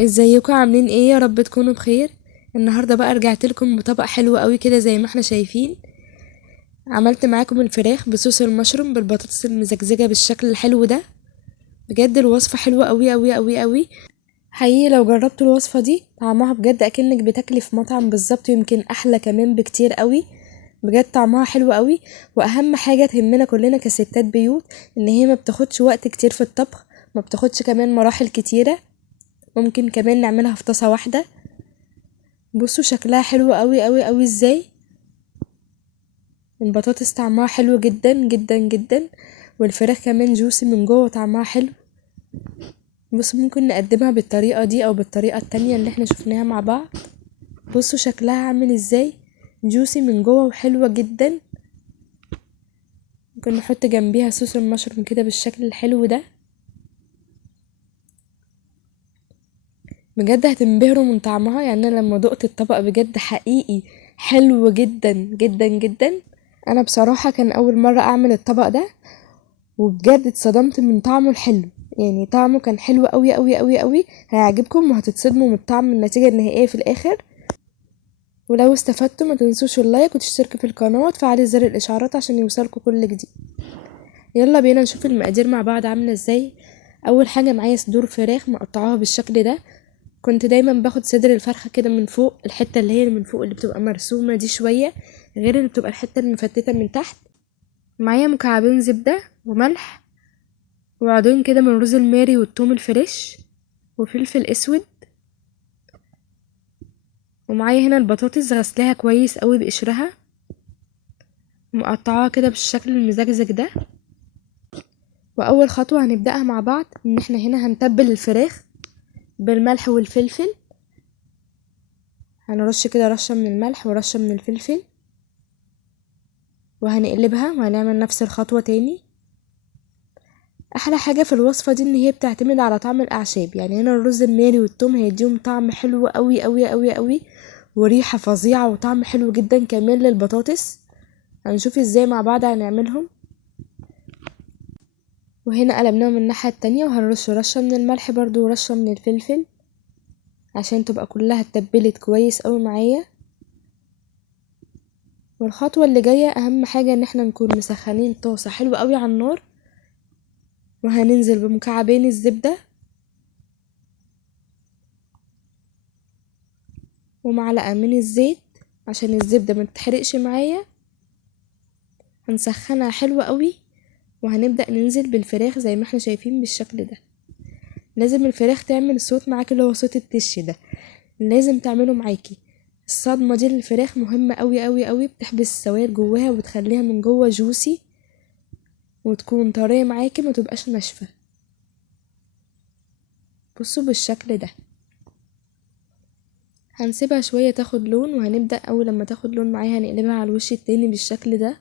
ازيكم عاملين ايه؟ يا رب تكونوا بخير. النهارده بقى رجعت لكم بطبق حلو قوي كده زي ما احنا شايفين. عملت معاكم الفراخ بصوص المشروم بالبطاطس المزجزجه بالشكل الحلو ده. بجد الوصفه حلوه قوي قوي قوي قوي. حقيقي لو جربتوا الوصفه دي طعمها بجد اكنك بتاكلي في مطعم بالظبط، يمكن احلى كمان بكتير قوي. بجد طعمها حلو قوي. واهم حاجه تهمنا كلنا كستات بيوت ان هي ما بتاخدش وقت كتير في الطبخ، ما بتاخدش كمان مراحل كتيره. ممكن كمان نعملها في طاسه واحده. بصوا شكلها حلو قوي قوي قوي ازاي. البطاطس طعمها حلو جدا جدا جدا، والفراخ كمان جوسي من جوه طعمها حلو. بصوا ممكن نقدمها بالطريقة دي او بالطريقة التانية اللي احنا شفناها مع بعض. بصوا شكلها عامل ازاي، جوسي من جوه وحلوة جدا. ممكن نحط جنبيها صوص المشروم كده بالشكل الحلو ده. بجد هتنبهروا من طعمها، يعني انا لما دقت الطبق بجد حقيقي حلو جدا جدا جدا. انا بصراحة كان اول مرة اعمل الطبق ده، وبجد اتصدمت من طعمه الحلو. يعني طعمه كان حلو قوي قوي قوي قوي. هيعجبكم وهتتصدموا من الطعم النتيجة النهائية في الاخر. ولو استفدتوا ما تنسوش اللايك وتشتركوا في القناة وتفعلوا زر الاشعارات عشان يوصلكوا كل جديد. يلا بينا نشوف المقادير مع بعض عاملة ازاي. اول حاجة معايا صدور فراخ مقطعاها بالشكل ده. كنت دايما باخد صدر الفرخة كده من فوق، الحتة اللي هي من فوق اللي بتبقى مرسومة دي شوية، غير اللي بتبقى الحتة المفتتة من تحت. معايا مكعبين زبدة وملح، وعودين كده من الرز الماري والثوم الفريش، وفلفل اسود. ومعايا هنا البطاطس غسلاها كويس قوي بقشرها، مقطعاها كده بالشكل المزجزج ده. واول خطوة هنبدأها مع بعض ان احنا هنا هنتبل الفراخ بالملح والفلفل. هنرش كده رشة من الملح ورشة من الفلفل، وهنقلبها وهنعمل نفس الخطوة تاني. احلى حاجة في الوصفة دي ان هي بتعتمد على طعم الاعشاب، يعني هنا الرز الماري والثوم هيديهم طعم حلو قوي قوي قوي قوي، وريحة فظيعة وطعم حلو جدا كمان للبطاطس. هنشوف ازاي مع بعض هنعملهم. وهنا قلبناهم من الناحية التانية، وهنرش رشة من الملح برضو ورشة من الفلفل عشان تبقى كلها اتبلت كويس قوي معايا. والخطوة اللي جاية اهم حاجة ان احنا نكون مسخنين طاسة حلوة قوي على النار، وهننزل بمكعبين الزبدة ومعلقة من الزيت عشان الزبدة ما تتحرقش معايا. هنسخنها حلوة قوي، وهنبدأ ننزل بالفراخ زي ما احنا شايفين بالشكل ده. لازم الفراخ تعمل صوت معاكي اللي هو صوت التش ده، لازم تعمله معاكي. الصدمة دي للفراخ مهمة قوي قوي قوي، بتحبس السوائل جواها وبتخليها من جوه جوسي وتكون طرية معاكي ما تبقاش ناشفة. بصوا بالشكل ده. هنسيبها شوية تاخد لون، وهنبدأ اول لما تاخد لون معاها هنقلبها على الوش التاني بالشكل ده.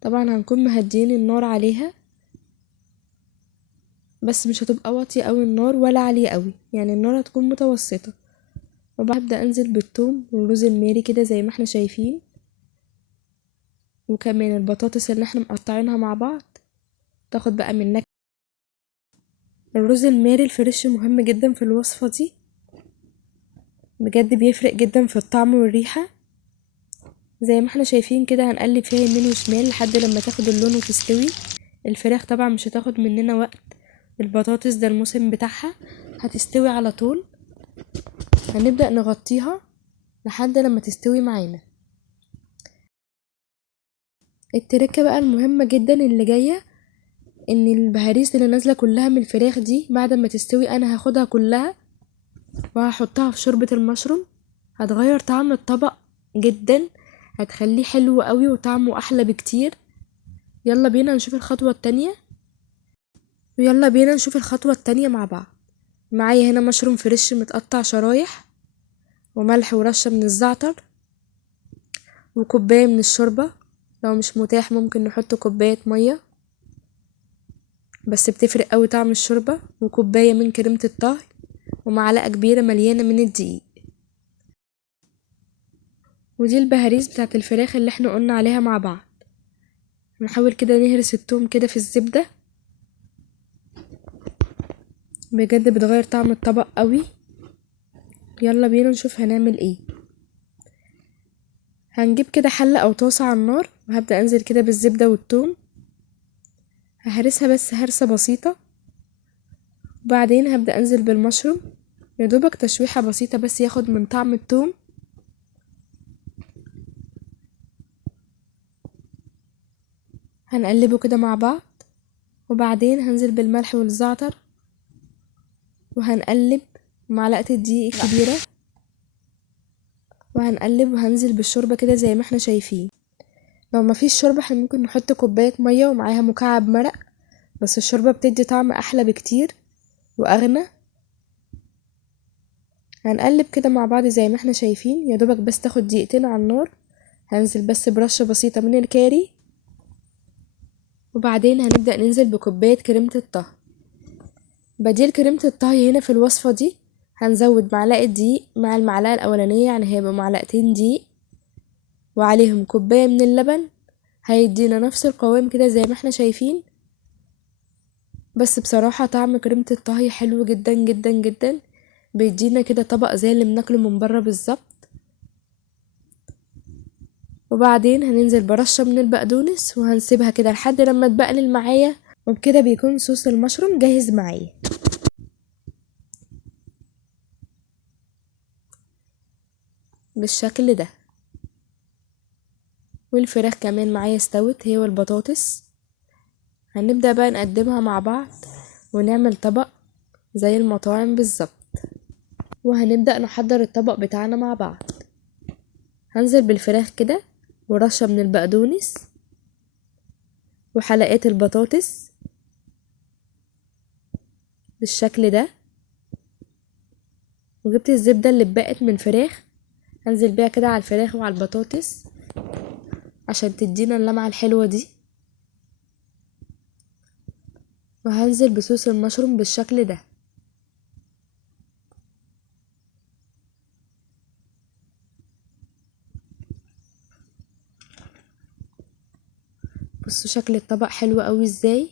طبعا هنكون مهديين النار عليها، بس مش هتبقى واطية قوي النار ولا عالية قوي، يعني النار هتكون متوسطة. وببدأ انزل بالثوم والرز الماري كده زي ما احنا شايفين، وكمان البطاطس اللي احنا مقطعينها مع بعض تاخد بقى منك. الرز الماري الفريش مهم جدا في الوصفة دي، بجد بيفرق جدا في الطعم والريحة. زي ما احنا شايفين كده هنقلب فيها يمين وشمال لحد لما تاخد اللون وتستوي. الفراخ طبعا مش هتاخد مننا وقت، البطاطس ده الموسم بتاعها هتستوي على طول. هنبدأ نغطيها لحد لما تستوي معانا. التركة بقى المهمة جدا اللي جاية، ان البهاريز اللي نازلة كلها من الفراخ دي بعد ما تستوي انا هاخدها كلها وهحطها في شوربة المشروم. هتغير طعم الطبق جدا، هتخليه حلو قوي وطعمه احلى بكتير. يلا بينا نشوف الخطوة التانية. ويلا بينا نشوف الخطوة التانية مع بعض. معايا هنا مشروم فريش متقطع شرايح، وملح ورشة من الزعتر، وكوباية من الشوربة. لو مش متاح ممكن نحط كوباية مية بس بتفرق قوي طعم الشوربة، وكوباية من كريمة الطهي، ومعلقة كبيرة مليانة من الدقيق. ودي البهاريز بتاعت الفراخ اللي احنا قلنا عليها مع بعض. نحاول كده نهرس التوم كده في الزبدة بجد بتغير طعم الطبق قوي. يلا بينا نشوف هنعمل ايه. هنجيب كده حلة او طاسة على النار، وهبدأ انزل كده بالزبدة والثوم. ههرسها بس هرسة بسيطة. وبعدين هبدأ انزل بالمشروم، يدوبك تشويحة بسيطة بس ياخد من طعم الثوم. هنقلبه كده مع بعض. وبعدين هنزل بالملح والزعتر، وهنقلب معلقة الدقيق الكبيرة، وهنقلب وهنزل بالشوربة كده زي ما احنا شايفين. لو مفيش شوربة احنا ممكن نحط كوباية مية ومعاها مكعب مرق، بس الشوربة بتدي طعم احلى بكتير واغنى. هنقلب كده مع بعض زي ما احنا شايفين، يدوبك بس تاخد دقيقتين على النار. هنزل بس برشة بسيطة من الكاري. وبعدين هنبدأ ننزل بكوباية كريمة الطهي. بديل كريمة الطهي هنا في الوصفة دي هنزود معلقة دقيق مع المعلقة الأولانية، يعني هيبقى معلقتين دقيق وعليهم كوباية من اللبن. هيدينا نفس القوام كده زي ما احنا شايفين. بس بصراحة طعم كريمة الطهي حلو جدا جدا جدا، بيدينا كده طبق زي اللي بناكله من بره بالظبط. وبعدين هننزل برشة من البقدونس وهنسيبها كده لحد لما تبقلل معايا، وبكده بيكون صوص المشروم جاهز معايا بالشكل ده. والفراخ كمان معايا استوت هي والبطاطس. هنبدأ بقى نقدمها مع بعض ونعمل طبق زي المطاعم بالظبط. وهنبدأ نحضر الطبق بتاعنا مع بعض. هنزل بالفراخ كده ورشة من البقدونس وحلقات البطاطس بالشكل ده. وجبت الزبدة اللي اتبقت من الفراخ، هنزل بيها كده على الفراخ وعلى البطاطس عشان تدينا اللمعة الحلوة دي. وهنزل بصوص المشروم بالشكل ده. بصوا شكل الطبق حلو قوي ازاي،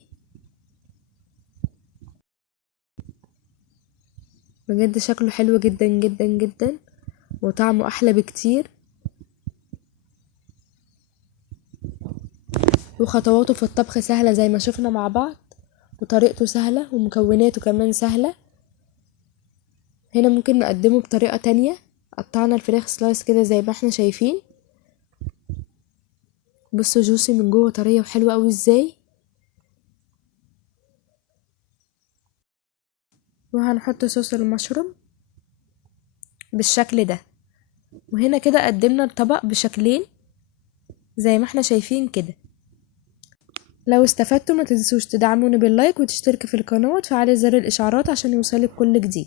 بجد شكله حلو جدا جدا جدا وطعمه احلى بكتير. وخطواته في الطبخ سهلة زي ما شفنا مع بعض، وطريقته سهلة ومكوناته كمان سهلة. هنا ممكن نقدمه بطريقة تانية. قطعنا الفراخ سلايس كده زي ما احنا شايفين. بصوا جوسي من جوه طرية وحلوة قوي ازاي. وهنحط صوص المشروم بالشكل ده. وهنا كده قدمنا الطبق بشكلين زي ما احنا شايفين كده. لو استفدتوا ما تنسوش تدعموني باللايك وتشتركوا في القناة وتفعلوا زر الاشعارات عشان يوصلك كل جديد.